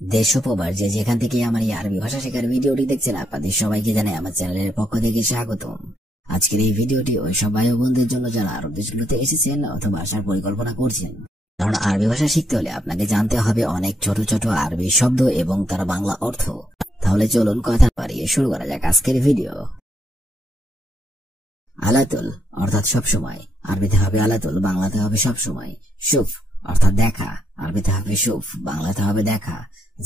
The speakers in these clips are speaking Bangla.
দেশ ও প্রবাস যে যেখান থেকে আমার এই আরবি ভাষা শেখার ভিডিওটি দেখছেন, আপনাদের সবাইকে জানাই আমার চ্যানেলের পক্ষ থেকে স্বাগতম। আজকের এই ভিডিওটি ওই সব ভাই ও বোনদের জন্য যারা আরব দেশগুলোতে এসেছেন অথবা আসার পরিকল্পনা করছেন। কারণ আরবি ভাষা শিখতে হলে আপনাকে জানতে হবে অনেক ছোট ছোট আরবি শব্দ এবং তার বাংলা অর্থ। তাহলে চলুন কথা বাড়িয়ে শুরু করা যাক আজকের ভিডিও। আলাতুল অর্থাৎ সবসময়, আরবিতে হবে আলাতুল, বাংলাতে হবে সবসময়। শুফ অর্থাৎ দেখা, আরবিতে হবে শুফ, বাংলাতে হবে দেখা।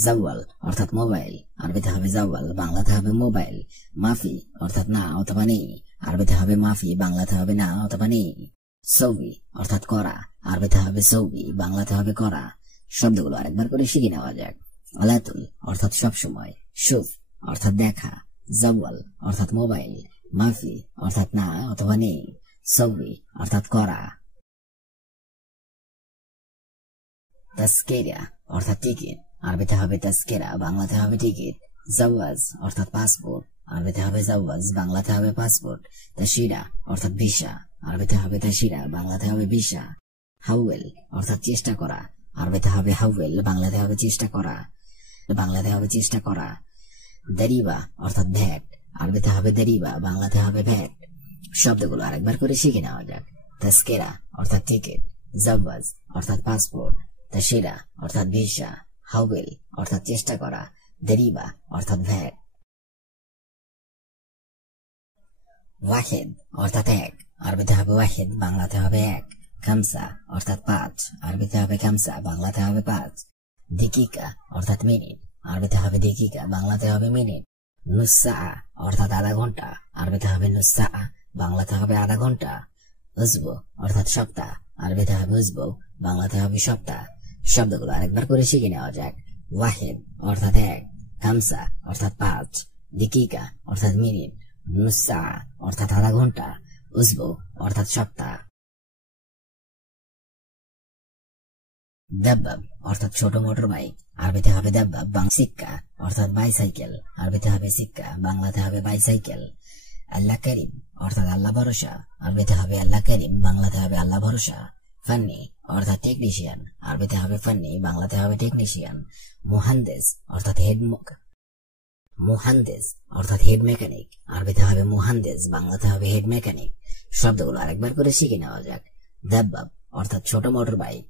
জাওয়াল অর্থাৎ মোবাইল, আরবিতে হবে জাওয়াল, বাংলাতে হবে মোবাইল। মাফি অর্থাৎ না অথবা নেই, আরবিতে হবে মাফি, বাংলাতে হবে না অথবা নেই। সৌবি অর্থাৎ করা, আরবিতে হবে সৌবি, বাংলাতে হবে করা। শব্দগুলো আরেকবার করে শিখে নেওয়া যাক। আলাতুল অর্থাৎ সবসময়, শুফ অর্থাৎ দেখা, জাওয়াল অর্থাৎ মোবাইল, মাফি অর্থাৎ না অথবা নেই, সৌবি অর্থাৎ করা। তাস্কেরা অর্থাৎ টিকিট, আরবিতে হবে তাস্কেরা, বাংলাতে হবে টিকিট। জাওয়াজ অর্থাৎ পাসপোর্ট, আরবিতে হবে জাওয়াজ, বাংলাতে হবে পাসপোর্ট। তাশিরা অর্থাৎ ভিসা, আরবিতে হবে তাশিরা, বাংলাতে হবে ভিসা। হাউয়েল অর্থাৎ চেষ্টা করা, আরবিতে হবে হাউয়েল, বাংলাতে হবে চেষ্টা করা, বাংলাতে হবে চেষ্টা করা। দারিবা অর্থাৎ ভ্যাট, আরবিতে হবে দারিবা, বাংলাতে হবে ভ্যাট। শব্দগুলো আরেকবার করে শিখে নেওয়া যাক। তাস্কেরা অর্থাৎ টিকিট, জাওয়াজ অর্থাৎ পাসপোর্ট, তাশিরা অর্থাৎ ভিসা, হাউয়েল অর্থাৎ চেষ্টা করা, দারিবা অর্থাৎ ভ্যাট। ওয়াহিদ অর্থাৎ এক, আরবিতে হবে ওয়াহিদ, বাংলাতে হবে এক। খামসা অর্থাৎ পাঁচ, আরবিতে হবে খামসা, বাংলাতে হবে পাঁচ। দিকিকা অর্থাৎ মিনিট, আরবিতে হবে দিকিকা, বাংলাতে হবে মিনিট। নুসা অর্থাৎ আধা ঘন্টা, আরবিতে হবে নুসা, বাংলাতে হবে আধা ঘন্টা। উজবু অর্থাৎ সপ্তাহ, আরবিতে হবে উজবু, বাংলাতে হবে সপ্তাহ। শব্দগুলো আরেকবার করে শিখে নেওয়া যাক। ওয়াহিদ অর্থাৎ এক, খামসা অর্থাৎ পাঁচ, দিকিকা অর্থাৎ মিনিট, নুসা অর্থাৎ আধা ঘন্টা, উজবু অর্থাৎ সপ্তাহ। দাব্বাব অর্থাৎ ছোট মোটর বাইক, আরবিতে হবে দাব্বাব, সিক্কা অর্থাৎ বাইসাইকেল, আরবিতে হবে সিক্কা, বাংলাতে হবে বাইসাইকেল। আল্লাহ করিম অর্থাৎ আল্লাহ ভরসা, আরবিতে হবে আল্লাহ করিম, বাংলাতে হবে আল্লাহ ভরসা। ফান্নি অর্থাৎ টেকনিশিয়ান, আরবিতে হবে ফান্নি, বাংলাতে হবে টেকনিশিয়ান। মুহান্দিস অর্থাৎ মুহান্দিস অর্থাৎ হেড মেকানিক, আরবিতে হবে মুহান্দিস, বাংলাতে হবে হেড মেকানিক। শব্দগুলো আরেকবার করে শিখে নেওয়া যাক। দাব্বাব অর্থাৎ ছোট মোটর বাইক,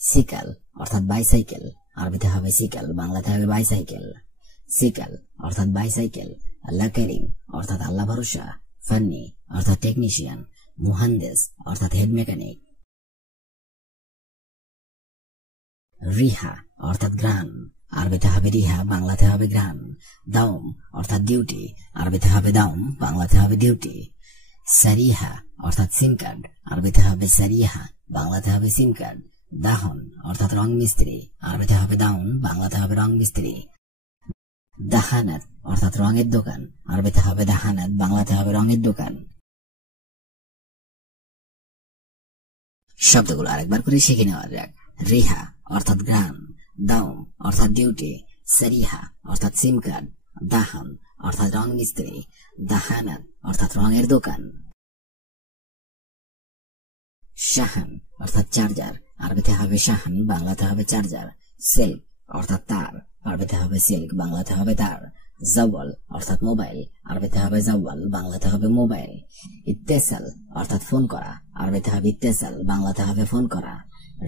সিকাল অর্থাৎ বাইসাইকেল, আরবিতে হবে সিকাল, বাংলাতে হবে বাইসাইকেল। সিকাল অর্থাৎ বাইসাইকেল, আল্লাহ করিম অর্থাৎ আল্লাহ ভরসা, ফান্নি অর্থাৎ টেকনিশিয়ান, মুহান্দিস অর্থাৎ হেড মেকানিক। রিহা অর্থাৎ গ্রান, আরবিতে হবে রিহা, বাংলাতে হবে গ্রান। দাউম অর্থাৎ ডিউটি, আরবিতে হবে দাউম, বাংলাতে হবে ডিউটি। সারিহা অর্থাৎ সিম কার্ড, আরবিতে হবে সারিহা, বাংলাতে হবে সিম কার্ড। দাহন অর্থাৎ রং মিস্ত্রি, আরবিতে হবে দাউন, বাংলাতে হবে রং মিস্ত্রি। দাহানাত অর্থাৎ রঙের দোকান, আরবিতে হবে দাহানাত, বাংলাতে হবে রঙের দোকান। শব্দগুলো আরেকবার করে শিখে নেওয়া যাক। রিহা অর্থাৎ গ্রাম, দাউম অর্থাৎ ডিউটি, সারিহা অর্থাৎ সিম কার্ড, দাহান অর্থাৎ রং মিস্ত্রি, দাহানাত অর্থাৎ রঙের দোকান। শাহান অর্থাৎ চার্জার, আরবিতে হবে শাহান, বাংলাতে হবে চার্জার। সিল্ক অর্থাৎ তার, আরবিতে হবে সিল্ক, বাংলাতে হবে তার। জাওয়াল অর্থাৎ মোবাইল, আরবিতে হবে জাওয়াল, বাংলাতে হবে মোবাইল। ইত্তেসাল অর্থাৎ ফোন করা, আরবিতে হবে ইত্তেসাল, বাংলাতে হবে ফোন করা।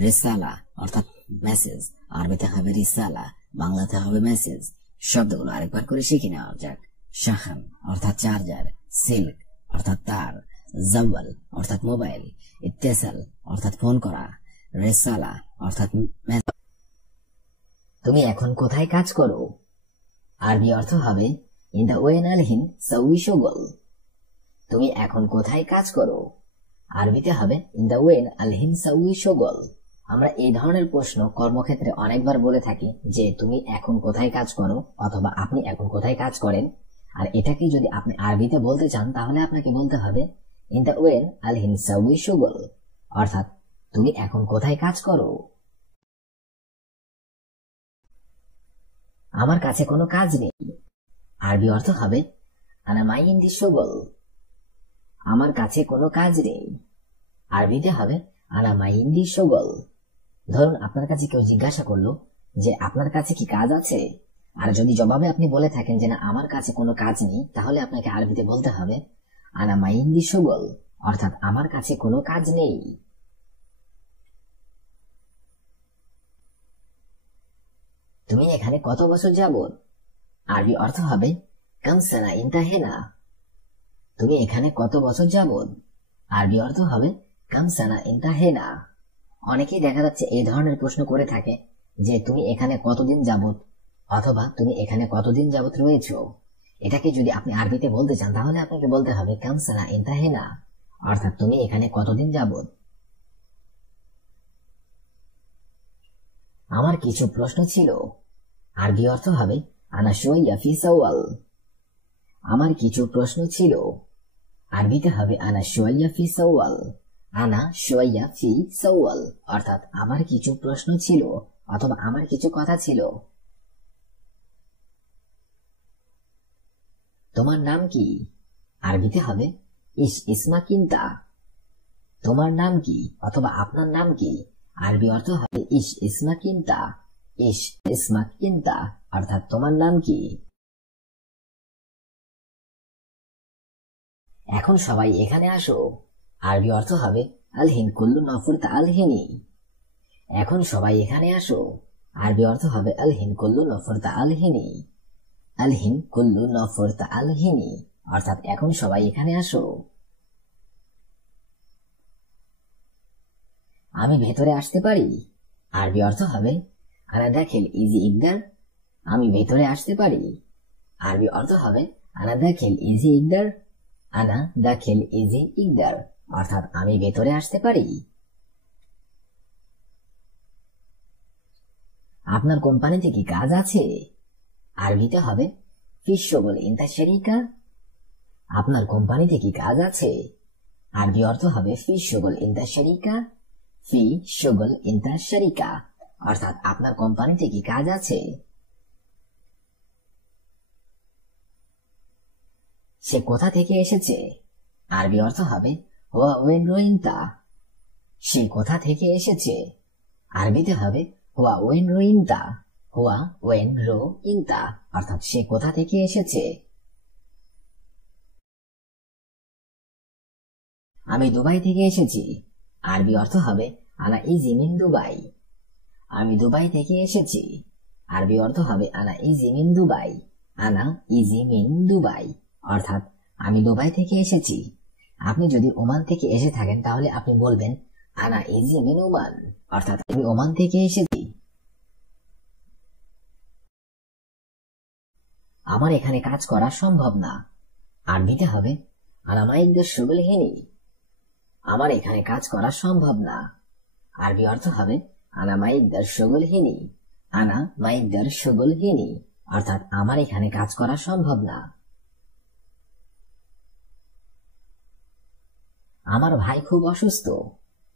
রিসালা অর্থাৎ মেসেজ, আরবিতে হবে রিসালা, বাংলাতে হবে মেসেজ। শব্দগুলো আরেকবার করে শিখে নেওয়া যাক। শাহান অর্থাৎ চার্জার, সিল্ক অর্থাৎ তার, জাওয়াল অর্থাৎ মোবাইল, ইত্তেসাল অর্থাৎ ফোন করা, রিসালা অর্থাৎ মেসেজ। তুমি এখন কোথায় কাজ করো? আরবি অর্থ হবে ইন দা ওয়েন আলহিন সাউই শোগল। তুমি এখন কোথায় কাজ করো? আরবিতে হবে ইন দা ওয়েন আলহিন সাউই শোগল। আমরা এই ধরনের প্রশ্ন কর্মক্ষেত্রে অনেকবার বলে থাকি যে তুমি এখন কোথায় কাজ করো অথবা আপনি এখন কোথায় কাজ করেন। আর এটাকে যদি আপনি আরবিতে বলতে চান তাহলে আপনাকে বলতে হবে ইন দা ওয়েন আলহিন সাউই শোগল, অর্থাৎ তুমি এখন কোথায় কাজ করো। আমার কাছে কোনো কাজ নেই। আরবি অর্থ হবে আনা মাই ইন্দি শোগল। আমার কাছে কোনো কাজ নেই। আরবিতে হবে আনা মাই ইন্দি শোগল। ধরুন আপনার কাছে কেউ জিজ্ঞাসা করলো যে আপনার কাছে কি কাজ আছে। আর যদি জবাবে আপনি বলে থাকেন যে না আমার কাছে কোনো কাজ নেই, তাহলে আপনাকে আরবিতে বলতে হবে আনা মাইন্দি শুগল, অর্থাৎ আমার কাছে কোনো কাজ নেই। তুমি এখানে কত বছর যাবত, আরবি অর্থ হবে কাম সানা ইনতাহেনা। তুমি এখানে কত বছর যাবত, আরবি অর্থ হবে কাম সানা ইনতাহেনা। অনেকেই দেখা যাচ্ছে এই ধরনের প্রশ্ন করে থাকে যে তুমি এখানে কতদিন যাবত, অথবা তুমি এখানে কতদিন যাবত রয়েছো। এটাকে যদি আপনি আরবিতে বলতে চান তাহলে আপনাকে বলতে হবে কাম সানা ইনতাহেনা, অর্থাৎ তুমি এখানে কতদিন যাবত। আমার কিছু প্রশ্ন ছিল, আরবি অর্থ হবে আনা শুয়াইয়া ফি সাওয়াল। আমার কিছু প্রশ্ন ছিল, আরবিতে হবে আনা শুয়াইয়া ফি সাওয়াল। আনা শুয়াইয়া ফি সাওয়াল, অর্থাৎ আমার কিছু প্রশ্ন ছিল অথবা আমার কিছু কথা ছিল। তোমার নাম কি, আরবিতে হবে ইস ইসমা কিন্তা। তোমার নাম কি অথবা আপনার নাম কি, আরবি অর্থ হবে ইস ইসমা কিন্তা। ইস ইসমা কিন্তা, অর্থাৎ তোমার নাম কি। এখন সবাই এখানে আসো, আরবি অর্থ হবে আলহিন কুল্লু নফরতা আলহিনী। এখন সবাই এখানে আসো, আরবি অর্থ হবে আলহিন কুল্লু নফরতা আলহিনী। আলহিন কুল্লু নফরতা আলহিনী, অর্থাৎ এখন সবাই এখানে আসো। আমি ভেতরে আসতে পারি, আরবি অর্থ হবে আনা দাখিল ইজি ইকদার। আমি ভেতরে আসতে পারি, আরবি অর্থ হবে আনা দাখিল ইজি ইকদার। আনা দাখিল ইজি ইকদার, অর্থাৎ আমি ভেতরে আসতে পারি। আপনার কোম্পানিতে কি কাজ আছে, আরবিতে হবে ফি শুগল ইনতা শারিকা। আপনার কোম্পানিতে কি কাজ আছে, আরবি অর্থ হবে ফি শুগল ইনতা শারিকা। ফি শুগল ইনতা শারিকা, অর্থাৎ আপনার কোম্পানিতে কি কাজ আছে। সে কোথা থেকে এসেছে, আরবি অর্থ হবে হুয়া ওয়েন রোইন্তা। সে কোথা থেকে এসেছে, আরবিতে হবে হুয়া ওয়েন রোইন্তা। হুয়া ওয়েন রো ইন্তা, অর্থাৎ সে কোথা থেকে এসেছে। আমি দুবাই থেকে এসেছি, আরবি অর্থ হবে আনা ইজি মিন দুবাই। আমি দুবাই থেকে এসেছি, আরবি অর্থ হবে আনা ইজি মিন দুবাই। আনা ইজি মিন দুবাই, অর্থাৎ আমি দুবাই থেকে এসেছি। আপনি যদি ওমান থেকে এসে থাকেন তাহলে আপনি বলবেন আনা ইজি মিন ওমান, অর্থাৎ আমি ওমান থেকে এসেছি। আমার এখানে কাজ করা সম্ভব না, আরবিতে হবে আনা মাইকদার শুগল হিনি। আমার এখানে কাজ করা সম্ভব না, আরবি অর্থ হবে আনা মাইকদার শুগল হিনি। আনা মাইকদার শুগল হিনি, অর্থাৎ আমার এখানে কাজ করা সম্ভব না। আমার ভাই খুব অসুস্থ,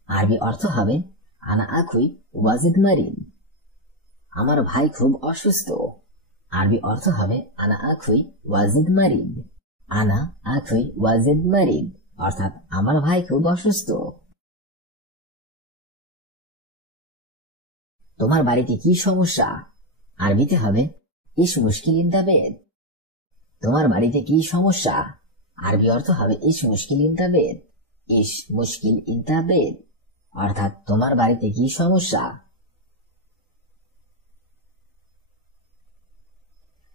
আরবি অর্থ হবে আনা আখুই ওয়াজিদ মারিন। আমার ভাই খুব অসুস্থ, আরবি অর্থ হবে আনা আখুই ওয়াজিদ মারিন। আনা আখুই ওয়াজিদ মারিন, অর্থাৎ আমার ভাই খুব অসুস্থ। তোমার বাড়িতে কি সমস্যা, আরবিতে হবে ইস মুশকিল ইন দা বেদ। তোমার বাড়িতে কি সমস্যা, আরবি অর্থ হবে ইস মুশকিল ইন দা বেদ। ইস মুশকিল ইন দা বেদ, অর্থাৎ তোমার বাড়িতে কি সমস্যা।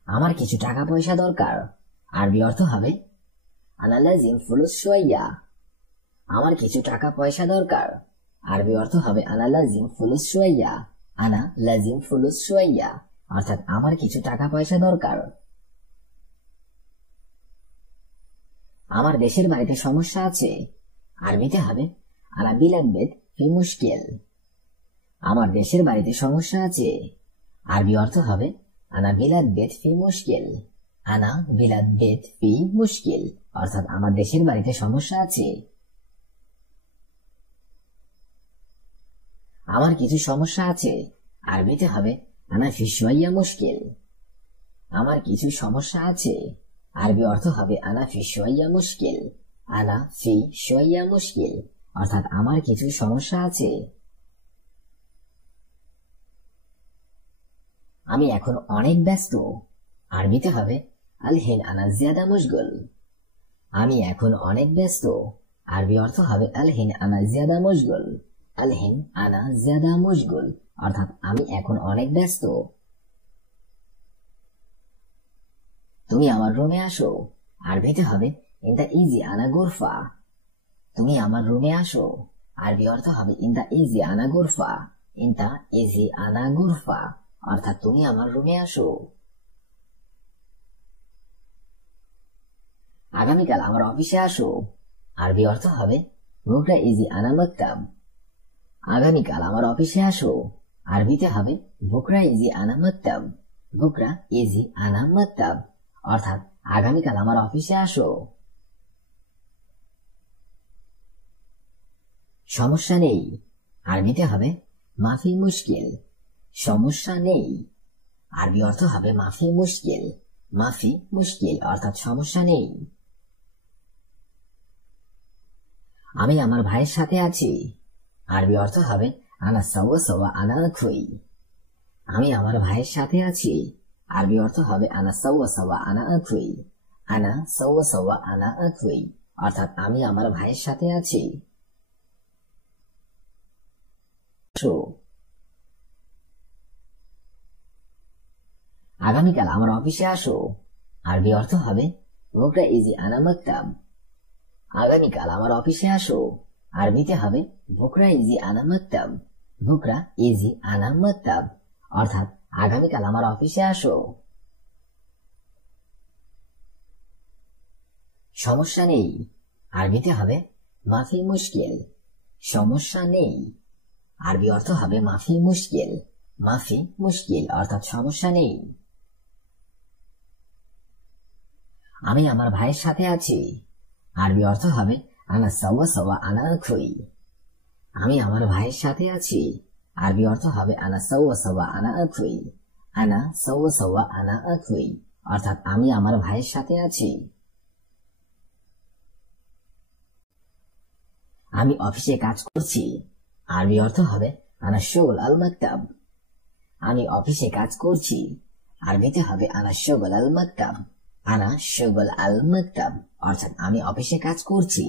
আমার কিছু টাকা পয়সা দরকার, আরবি অর্থ হবে আনা লাজিম ফুলুস শুয়াইয়া। আমার কিছু টাকা পয়সা দরকার, আরবি অর্থ হবে আনা লাজিম ফুলুস শুয়াইয়া। আনা লাজিম ফুলুস শুয়াইয়া, অর্থাৎ আমার কিছু টাকা পয়সা দরকার। আমার দেশের বাড়িতে সমস্যা আছে, আরবিতে হবে আনা বিলাদ বেদ ফি মুশকিল। আমার দেশের বাড়িতে সমস্যা আছে, আরবি অর্থ হবে আনা বিলাদ বেদ ফি মুশকিল। আনা বিলাদ বেদ ফি মুশকিল, অর্থাৎ আমার দেশের বাড়িতে সমস্যা আছে। আমার কিছু সমস্যা আছে, আরবিতে হবে আনা ফি শুয়াইয়া মুশকিল। আমার কিছু সমস্যা আছে, আরবি অর্থ হবে আনা ফি শুয়াইয়া মুশকিল। আনা ফি শুয়াইয়া মুশকিল, অর্থাৎ আমার কিছু সমস্যা আছে। আমি এখন অনেক ব্যস্ত, আরবিতে হবে আলহিন আনা জিয়াদা মুশগুল। আমি এখন অনেক ব্যস্ত, আরবি অর্থ হবে আলহিন আনা জিয়াদা মুশগুল। আলহিন আনা জিয়াদা মুশগুল অর্থাৎ আমি এখন অনেক ব্যস্ত। তুমি আমার রুমে আসো, আরবিতে হবে ইনদা ইজি আনা গুরফা। তুমি আমার রুমে আসো, আরবি অর্থ হবে ইনদা ইজি আনা গুরফা। ইনদা ইজি আনা গুরফা অর্থাৎ তুমি আমার রুমে আসো। আগামীকাল আমার অফিসে আসো, আরবি অর্থ হবে বুকরা ইজি আনা মাকতাব। আগামীকাল আমার অফিসে আসো, আরবিতে হবে বুকরা ইজি আনা মাকতাব। বুকরা ইজি আনা মাকতাব অর্থাৎ আগামীকাল আমার অফিসে আসো। সমস্যা নেই, আরবিতে হবে মাফি মুশকিল। সমস্যা নেই, আরবি অর্থ হবে মাফি মুশকিল। মাফি মুশকিল অর্থাৎ সমস্যা নেই। আমি আমার ভাইয়ের সাথে আছি, আরবি অর্থ হবে আনা সাওয়া সাওয়া আনা আখুই। আমি আমার ভাইয়ের সাথে আছি, আরবি অর্থ হবে আনা সাওয়া সাওয়া আনা আখুই। আনা সাওয়া সাওয়া আনা আখুই অর্থাৎ আমি আমার ভাইয়ের সাথে আছি। আগামীকাল আমার অফিসে আসো, আরবি অর্থ হবে বুকরা ইজি আনা মাকতাব। আগামীকাল আমার অফিসে আসো, আরবিতে হবে বুকরা ইজি আনা মাকতাব। বুকরা ইজি আনা মাকতাব অর্থাৎ আগামীকাল আমার অফিসে আসো। সমস্যা নেই, আরবিতে হবে মাফি মুশকিল। সমস্যা নেই, আরবি অর্থ হবে মাফি মুশকিল। মাফি মুশকিল অর্থাৎ সমস্যা নেই। আমি আমার ভাইয়ের সাথে আছি, আরবি অর্থ হবে আনা সাওয়া সাওয়া আনা আখুই। আমি আমার ভাইয়ের সাথে আছি, আরবি অর্থ হবে আনা সাওয়া সাওয়া আনা আখুই। আনা সাওয়া সাওয়া আনা আখুই অর্থাৎ আমি আমার ভাইয়ের সাথে আছি। আমি অফিসে কাজ করছি, আরবি অর্থ হবে আনা শুগল আল মাকতাব। আমি অফিসে কাজ করছি, আরবিতে হবে আনা শুগল আল মাকতাব। আনা শুগল আল মাকতাব অর্থাৎ আমি অফিসে কাজ করছি।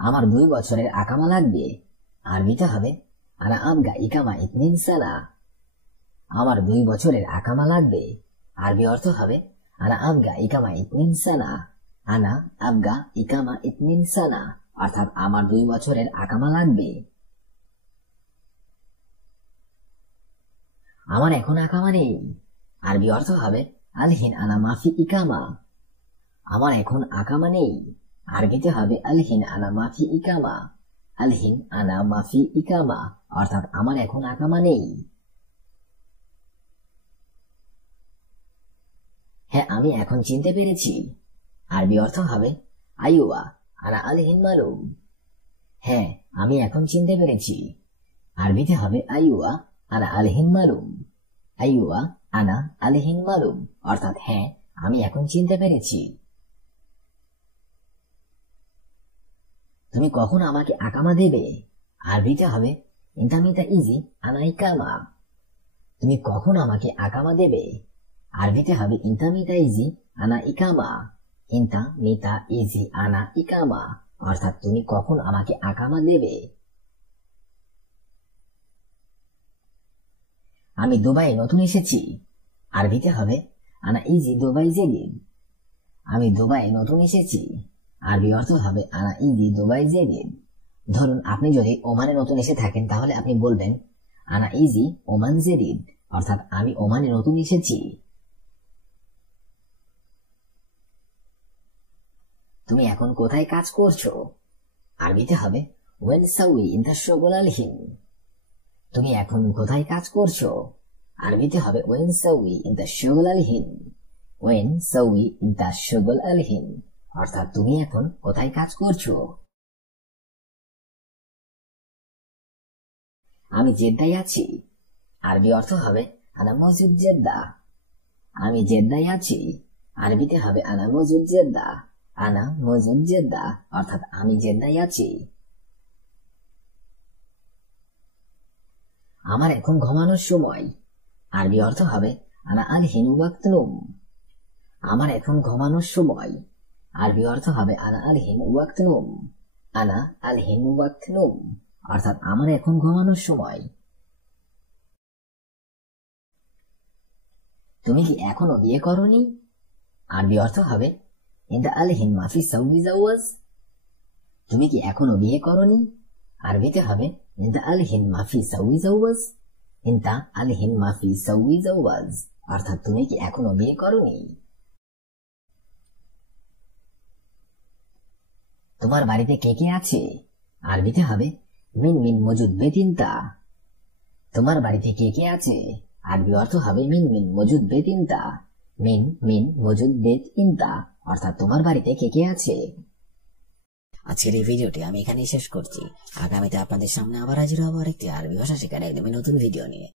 আমার 2 বছরের আকামা লাগবে, আরবিতে হবে আনা আবগা ইকামা ইতনিন সানা। আমার 2 বছরের আকামা লাগবে, আরবি অর্থ হবে আনা আবগা ইকামা ইতনিন সানা। আনা আবগা ইকামা ইতনিন সানা অর্থাৎ আমার 2 বছরের আকামা লাগবে। আমার এখন আকামা নেই, আরবি অর্থ হবে আলহিন আনা মাফি ইকামা। আমার এখন আকামা নেই, আরবিতে হবে আলহিন আনা মাফি ইকামা। আলহিন আনা মাফি ইকামা অর্থাৎ আমার এখন আকামা নেই। হ্যাঁ আমি এখন চিনতে পেরেছি, আরবি অর্থ হবে আইওয়া আনা আলহিন মালুম। হ্যাঁ আমি এখন চিনতে পেরেছি, আরবিতে হবে আইওয়া আনা আলহিন মালুম। আইওয়া আনা আলহিন মালুম অর্থাৎ হ্যাঁ আমি এখন চিনতে পেরেছি। তুমি কখন আমাকে আকামা দেবে, আরবিতে হবে ইনতামিতা ইজি আনা ইকামা। তুমি কখন আমাকে আকামা দেবে, আরবিতে হবে ইনতামিতা ইজি আনা ইকামা। ইনতা মিতা ইজি আনা ইকামা অর্থাৎ তুমি কখন আমাকে আকামা দেবে। আমি দুবাই নতুন এসেছি, আরবিতে হবে আনা ইজি দুবাই জেদিদ। আমি দুবাই নতুন এসেছি, আরবি অর্থ হবে আনা ইজি দুবাই জেদিদ। ধরুন আপনি যদি ওমানে নতুন এসে থাকেন তাহলে আপনি বলবেন আনা ইজি ওমান জেদিদ অর্থাৎ আমি ওমানে নতুন এসেছি। তুমি এখন কোথায় কাজ করছো, আরবিতে হবে ওয়েন সাউই ইনতা শুগল আলহিন। তুমি এখন কোথায় কাজ করছো, আরবিতে হবে ওয়েন সাউই ইনতা শুগল আলহিন। ওয়েন সাউই ইনতা শুগল আলহিন অর্থাৎ তুমি এখন কোথায় কাজ করছো। আমি জেদ্দায় আছি, আরবি অর্থ হবে আনা মজুদ জেদ্দা। আমি জেদ্দায় আছি, আরবিতে হবে আনা মজুদ জেদ্দা। আনা মজুদ জেদ্দা অর্থাৎ আমি জেদ্দায় আছি। আমার এখন ঘুমানোর সময়, আরবি অর্থ হবে আনা আল হিন ওয়াক্ত নৌম। আমার এখন ঘুমানোর সময়, আরবি অর্থ হবে আনা আল হিন ওয়াক্ত নৌম। আনা আল হিন ওয়াক্ত নৌম অর্থাৎ আমার এখন ঘুমানোর সময়। তুমি কি এখনো বিয়ে করনি? আরবি অর্থ হবে ইনতা আল হিন মাফি সাউই জাওয়াজ। তুমি কি এখনো বিয়ে করনি? আরবিতে হবে ইনতা আল হিন মাফি সাউই জাওয়াজ। ইনতা আল হিন মাফি সাউই জাওয়াজ অর্থাৎ তুমি কি এখনো বিয়ে করনি? তোমার বাড়িতে কে কে আছে? আরবিতে হবে মিন মিন মজুদ বেতিনতা। তোমার বাড়িতে কে কে আছে? আরবি অর্থ হবে মিন মিন মজুদ বেতিনতা। মিন মিন মজুদ বেতিনতা অর্থাৎ তোমার বাড়িতে কে কে আছে। আজকের এই ভিডিওটি আমি এখানেই শেষ করছি। আগামীতে আপনাদের সামনে আবার হাজির হবো আরেকটি আরবি ভাষা শেখার একদমই নতুন ভিডিও নিয়ে।